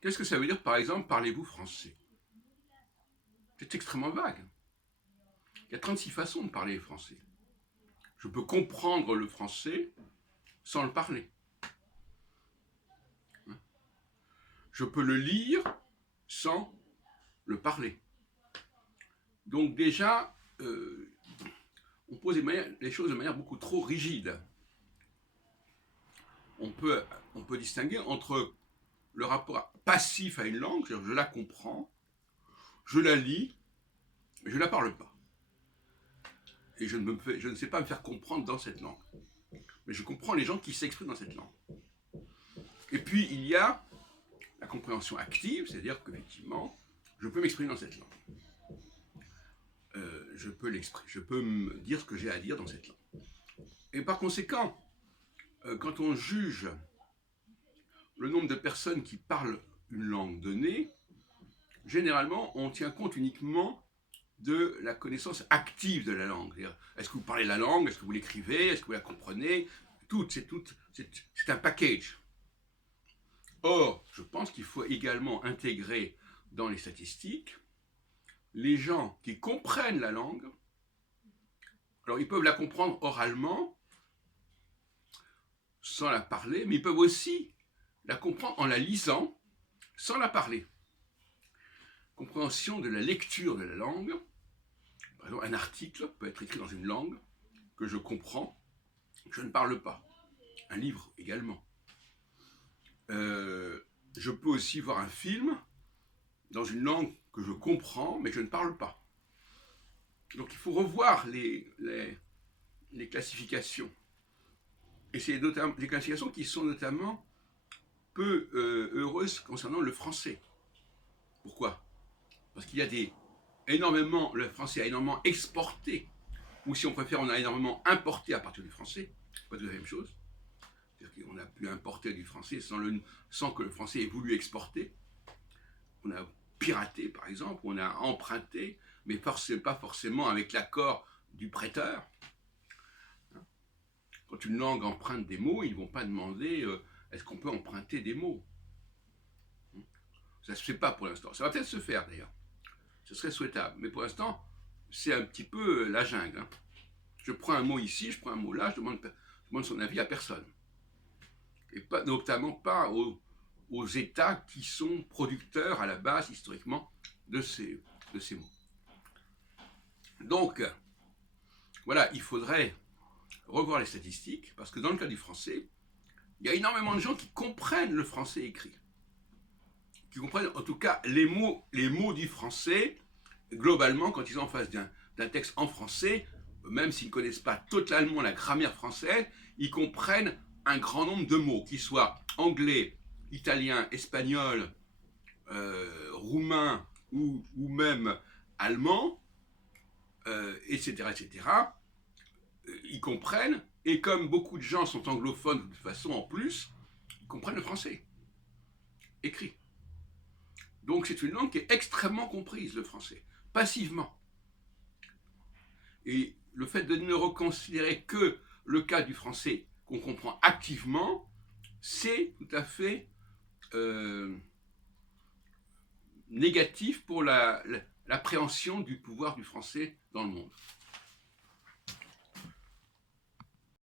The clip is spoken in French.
Qu'est-ce que ça veut dire, par exemple, parlez-vous français? C'est extrêmement vague. Il y a 36 façons de parler français. Je peux comprendre le français sans le parler. Je peux le lire sans le parler. Donc déjà, on pose les choses de manière beaucoup trop rigide. On peut distinguer entre le rapport passif à une langue, c'est-à-dire je la comprends, je la lis, mais je ne la parle pas. Et je ne sais pas me faire comprendre dans cette langue. Mais je comprends les gens qui s'expriment dans cette langue. Et puis il y a la compréhension active, c'est-à-dire qu'effectivement, je peux m'exprimer dans cette langue. Je peux me dire ce que j'ai à dire dans cette langue. Et par conséquent, quand on juge le nombre de personnes qui parlent une langue donnée, généralement, on tient compte uniquement de la connaissance active de la langue. Est-ce que vous parlez la langue? Est-ce que vous l'écrivez? Est-ce que vous la comprenez? C'est un package. Or, je pense qu'il faut également intégrer dans les statistiques les gens qui comprennent la langue. Alors, ils peuvent la comprendre oralement, sans la parler, mais ils peuvent aussi la comprendre en la lisant, sans la parler. Compréhension de la lecture de la langue. Par exemple, un article peut être écrit dans une langue que je comprends, que je ne parle pas. Un livre également. Je peux aussi voir un film dans une langue que je comprends, mais que je ne parle pas. Donc il faut revoir les classifications. Et c'est des classifications qui sont notamment peu heureuses concernant le français. Pourquoi? Parce qu'il y a le français a énormément exporté, ou si on préfère, on a énormément importé à partir du français, pas de la même chose. C'est-à-dire qu'on a pu importer du français sans que le français ait voulu exporter. On a piraté, par exemple, on a emprunté, mais pas forcément avec l'accord du prêteur. Quand une langue emprunte des mots, ils ne vont pas demander est-ce qu'on peut emprunter des mots. Ça ne se fait pas pour l'instant. Ça va peut-être se faire d'ailleurs. Ce serait souhaitable. Mais pour l'instant, c'est un petit peu la jungle. Hein. Je prends un mot ici, je prends un mot là, je demande son avis à personne. Et notamment pas aux États qui sont producteurs à la base, historiquement, de ces mots. Donc, voilà, il faudrait revoir les statistiques, parce que dans le cas du français, il y a énormément de gens qui comprennent le français écrit, qui comprennent en tout cas les mots du français, globalement, quand ils sont en face d'un texte en français, même s'ils ne connaissent pas totalement la grammaire française, ils comprennent un grand nombre de mots, qu'ils soient anglais, italien, espagnol, roumain ou même allemand, etc., etc., ils comprennent, et comme beaucoup de gens sont anglophones de toute façon en plus, ils comprennent le français, écrit. Donc c'est une langue qui est extrêmement comprise, le français, passivement. Et le fait de ne reconsidérer que le cas du français qu'on comprend activement, c'est tout à fait négatif pour l'appréhension du pouvoir du français dans le monde.